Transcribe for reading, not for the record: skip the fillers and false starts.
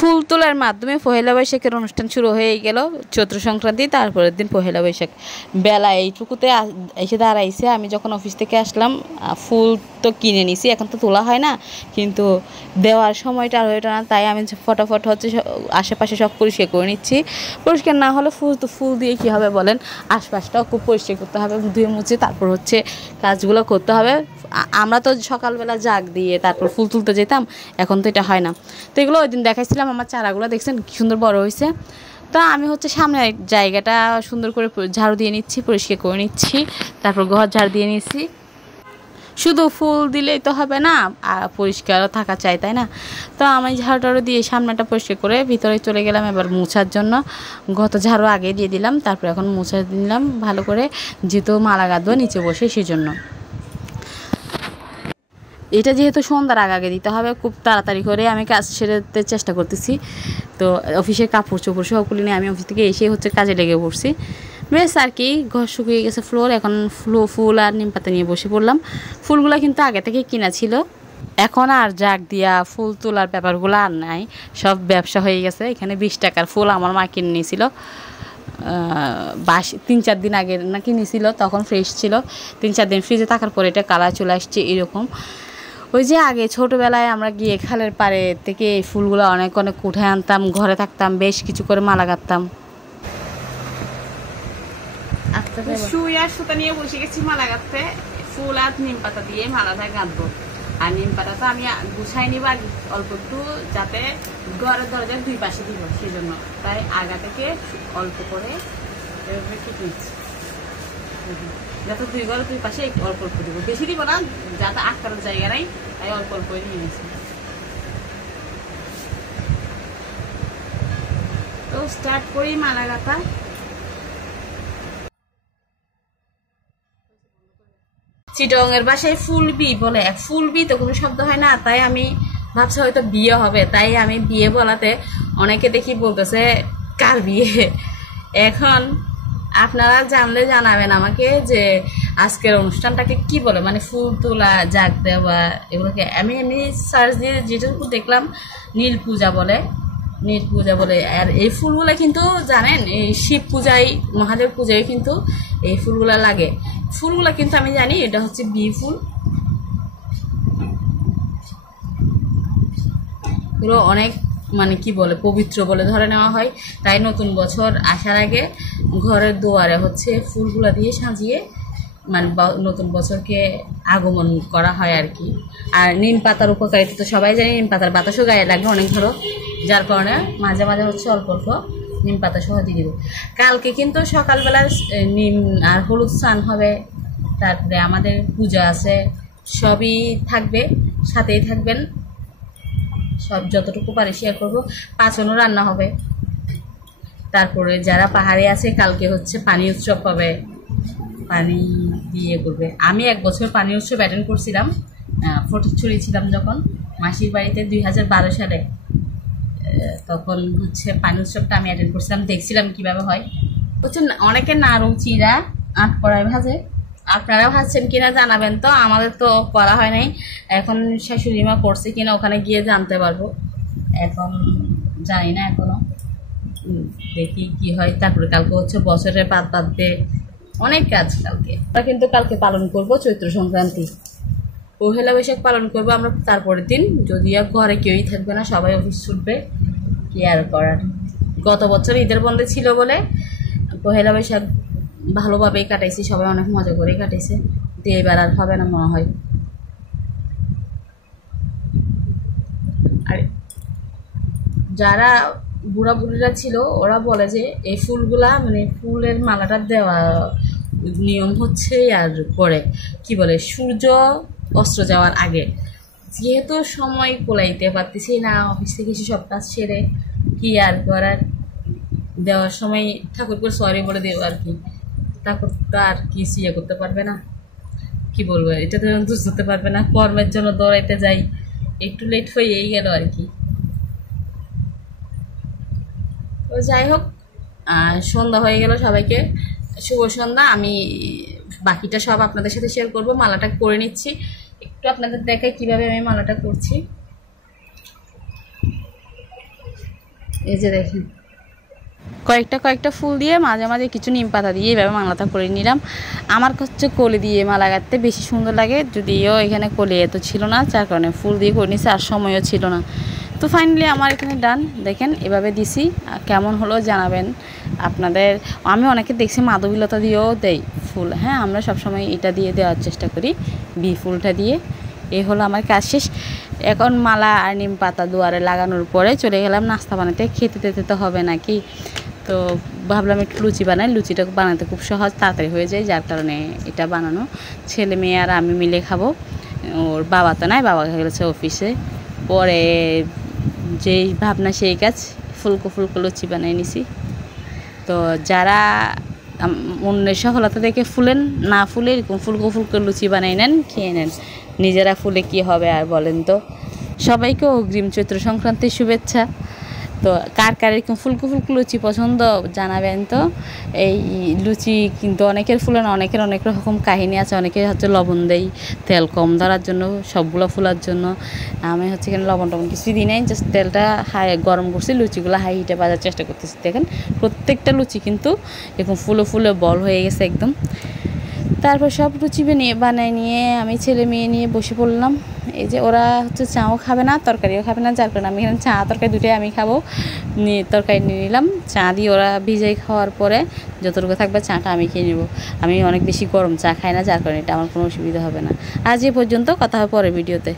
ফুল তোলার মাধ্যমে পহেলা বৈশাখের অনুষ্ঠান শুরু হয়ে গেল। চৈত্র সংক্রান্তি, তারপরের দিন পহেলা বৈশাখ। বেলা এইটুকুতে এসে দাঁড়াইছে। আমি যখন অফিস থেকে আসলাম, ফুল তো কিনে নিছি, এখন তো তোলা হয় না, কিন্তু দেওয়ার সময়টা আর হয়ে না। তাই আমি ফটাফট হচ্ছে আশেপাশে সব পরিষ্কার করে নিচ্ছি। পরিষ্কার না হলে ফুল দিয়ে কী হবে বলেন, আশপাশটাও খুব পরিষ্কার করতে হবে, ধুয়ে মুছে তারপর হচ্ছে কাজগুলো করতে হবে। আমরা তো সকালবেলা জাগ দিয়ে তারপর ফুল তুলতে যেতাম, এখন তো এটা হয় না। তো এগুলো ওই দিন দেখাইছিলাম। আমার চারাগুলো দেখছেন কি সুন্দর বড় হয়েছে। তো আমি হচ্ছে সামনে জায়গাটা সুন্দর করে ঝাড়ু দিয়ে নিচ্ছি, পরিষ্কার করে নিচ্ছি, তারপর ঘর ঝাড়ু দিয়ে নিচ্ছি। শুধু ফুল দিলেই তো হবে না, পরিষ্কারও থাকা চাই, তাই না? তো আমি ঝাড়ু দিয়ে সামনেটা পরিষ্কার করে ভিতরে চলে গেলাম এবার মোছার জন্য। গত ঝাড়ু আগে দিয়ে দিলাম, তারপর এখন মোছা দিলাম ভালো করে, যেহেতু মালা গাঁথবো নিচে বসে, সেই জন্য। এটা যেহেতু সন্ধ্যার আগে দিতে হবে, খুব তাড়াতাড়ি করে আমি কাজ সেরেতে চেষ্টা করতেছি। তো অফিসের কাপড় চোপড় সবগুলি নিয়ে আমি অফিস থেকে এসে হচ্ছে কাজে লেগে পড়ছি। বেশ আর কি, ঘর শুকিয়ে গেছে ফ্লোর, এখন ফুল আর নিম পাতা নিয়ে বসে পড়লাম। ফুলগুলো কিন্তু আগে থেকে কিনা ছিল, এখন আর জাগ দিয়া ফুল তোলার ব্যাপারগুলো আর নাই, সব ব্যবসা হয়ে গেছে। এখানে 20 টাকার ফুল আমার মা কিনে নিয়েছিল, 3-4 দিন আগে না কিনেছিল, তখন ফ্রেশ ছিল। 3-4 দিন ফ্রিজে থাকার পরে এটা কালার চলে আসছে এরকম। ওই যে আগে ছোটোবেলায় আমরা গিয়ে খালের পাড়ে থেকে এই ফুলগুলো অনেক অনেক উঠে আনতাম, ঘরে থাকতাম, বেশ কিছু করে মালা গাঁথতাম। সুই আর সুতা নিয়ে বসে গেছি মালা গাঁথতে। ফুল আর নিম পাতা দিয়ে মালাটা গাঁথবো। আর নিম পাতা তো আমি গুছাই নিব অল্প একটু, যাতে ঘরের দরজার 2 পাশে দিব, সেই জন্য। তাই আগা থেকে অল্প করে ঠিক নিচ্ছি, যাতে 2 ঘরের 2 পাশে অল্প অল্প দিব, বেশি দিব না, যাতে আটকানোর জায়গা নাই, তাই অল্প অল্প নিয়ে নিয়েছি। তো স্টার্ট করি মালা গাঁথা। চিটংয়ের বাসায় ফুলবি বলে, ফুলবি তো কোনো শব্দ হয় না, তাই আমি ভাবছি হয়তো বিয়ে হবে, তাই আমি বিয়ে বলাতে অনেকে দেখি বলতেছে কার বিয়ে। এখন আপনারা জানলে জানাবেন আমাকে যে আজকের অনুষ্ঠানটাকে কি বলে, মানে ফুল তোলা, জাগ দেওয়া, এগুলোকে আমি এমনি সার্চ দিয়ে যেটুকু দেখলাম নীল পূজা বলে, নীল পূজা বলে। আর এই ফুলগুলো কিন্তু জানেন, এই শিব পূজায়, মহাদেব পূজায় কিন্তু এই ফুলগুলা লাগে। ফুলগুলা কিন্তু আমি জানি এটা হচ্ছে বি ফুল। এগুলো অনেক মানে কি বলে পবিত্র বলে ধরে নেওয়া হয়, তাই নতুন বছর আসার আগে ঘরের দুয়ারে হচ্ছে ফুলগুলা দিয়ে সাজিয়ে মানে নতুন বছরকে আগমন করা হয় আর কি। আর নিম পাতার উপকারিতা তো সবাই জানি, নিম পাতার বাতাসও গায়ে লাগবে অনেক ধরো, যার কারণে মাঝে মাঝে হচ্ছে অল্প অল্প নিম পাতা সহ দিয়ে দিব। কালকে কিন্তু সকালবেলা নিম আর হলুদ স্নান হবে, তারপরে আমাদের পূজা আছে, সবই থাকবে, সাথেই থাকবেন। সব যতটুকু পারি শেয়ার করবো। পাঁচনও রান্না হবে। তারপরে যারা পাহাড়ে আছে কালকে হচ্ছে পানি উৎসব হবে, পানি দিয়ে করবে। আমি 1 বছর পানি উৎসব অ্যাটেন্ড করছিলাম, ফটিকছড়ি ছিলাম যখন মাসির বাড়িতে 2012 সালে, তখন হচ্ছে পানি উৎসবটা আমি অ্যাটেন্ড করছিলাম, দেখছিলাম কিভাবে হয়। হচ্ছে অনেকে নাড়ু চিরা আট কড়াই ভাজে, আপনারা ভাজছেন কিনা জানাবেন। তো আমাদের তো করা হয় নাই, এখন শাশুড়ি মা করছে কিনা ওখানে গিয়ে জানতে পারবো, এখন জানি না এখনো, দেখি কি হয়। তারপরে কালকে হচ্ছে বছরের বাদ বাঁধবে, অনেক কাজ কালকে। আমরা কিন্তু কালকে পালন করব চৈত্র সংক্রান্তি, পহেলা বৈশাখ পালন করবো আমরা তারপরের দিন। যদি আর ঘরে কেউই থাকবে না, সবাই অফিস ছুটবে, কি আর করার। গত বছর ঈদের বন্ধে ছিল বলে পহেলা বৈশাখ ভালোভাবেই কাটাইছি, সবাই অনেক মজা করেই কাটাইছে, কিন্তু এবার আর হবে না মনে হয়। আর যারা বুড়া বুড়িরা ছিল ওরা বলে যে এই ফুলগুলা মানে ফুলের মালাটা দেওয়া নিয়ম হচ্ছে আর পরে কি বলে সূর্য অস্ত যাওয়ার আগে। যেহেতু সময় কোলাইতে পারতেছি না, অফিস থেকে এসে সব কাজ সেরে কি আর করার, দেওয়ার সময় ঠাকুরকে সরি বলে দেবো আর কি। ঠাকুর তো আর কি ইয়ে করতে পারবে না, কি বলবো, এটা তো বুঝতে পারবে না। কর্মের জন্য দৌড়াইতে যাই, একটু লেট হয়েই গেল আর কি। তো যাই হোক, সন্ধ্যা হয়ে গেল, সবাইকে শুভ সন্ধ্যা। আমি বাকিটা সব আপনাদের সাথে শেয়ার করব। মালাটা করে নিচ্ছি, একটু আপনাদের দেখাই কিভাবে আমি মালাটা করছি। এই যে দেখেন কয়েকটা ফুল দিয়ে মাঝে মাঝে কিছু নিম পাতা দিয়ে এভাবে মালাটা করে নিলাম। আমার হচ্ছে কলি দিয়ে মালা গাঁথতে বেশি সুন্দর লাগে, যদিও এখানে কলি এত ছিল না, যার কারণে ফুল দিয়ে করে নিছি, আর সময়ও ছিল না। তো ফাইনালি আমার এখানে ডান। দেখেন এভাবে দিছি, কেমন হলো জানাবেন আপনাদের। আমি অনেকে দেখছি মাধবীলতা দিয়েও দেয় ফুল, হ্যাঁ আমরা সবসময় এটা দিয়ে দেওয়ার চেষ্টা করি, বি ফুলটা দিয়ে। এই হলো আমার কাজ শেষ। এখন মালা আর নিম পাতা দুয়ারে লাগানোর পরে চলে গেলাম নাস্তা বানাতে। খেতে দিতে তো হবে নাকি, তো ভাবলাম একটু লুচি বানাই। লুচিটা বানাতে খুব সহজ, তাড়াতাড়ি হয়ে যায়, যার কারণে এটা বানানো। ছেলে মেয়ে আর আমি মিলে খাবো। ওর বাবা তো নাই, বাবা গেছে অফিসে। পরে যেই ভাবনা সেই কাজ, ফুলকো ফুলকো লুচি বানাই নিছি। তো যারা অন্যের সফলতা দেখে ফুলেন, না ফুলে এরকম ফুলকো ফুলকো লুচি বানাই নেন, খেয়ে নেন। নিজেরা ফুলে কি হবে আর বলেন তো। সবাইকে অগ্রিম চৈত্র সংক্রান্তির শুভেচ্ছা। তো কার কার এরকম ফুলকো ফুলকো লুচি পছন্দ জানাবেন তো। এই লুচি কিন্তু অনেকের ফুলে না, অনেকের অনেক রকম কাহিনী আছে। অনেকে হচ্ছে লবণ দেয় তেল কম ধরার জন্য, সবগুলো ফুলার জন্য। আমি হচ্ছে এখানে লবণ টবণ কিছুই দিই নাই, জাস্ট তেলটা হাই গরম করছি, লুচিগুলো হাই হিটে ভাজার চেষ্টা করতেছি। দেখেন প্রত্যেকটা লুচি কিন্তু এরকম ফুলে ফুলে বল হয়ে গেছে একদম। তারপর সব লুচি বানায় নিয়ে আমি ছেলে মেয়ে নিয়ে বসে পড়লাম। এই যে ওরা হচ্ছে চাও খাবে না, তরকারিও খাবে না, যার কারণে আমি এখানে চা তরকারি দুটোই আমি খাবো। নিয়ে তরকারি নিয়ে নিলাম, চা দিয়ে ওরা ভিজাই খাওয়ার পরে যতটুকু থাকবে চাটা আমি খেয়ে নেবো। আমি অনেক বেশি গরম চা খাই না, যার কারণে এটা আমার কোনো অসুবিধা হবে না। আজ এ পর্যন্ত, কথা হবে পরের ভিডিওতে।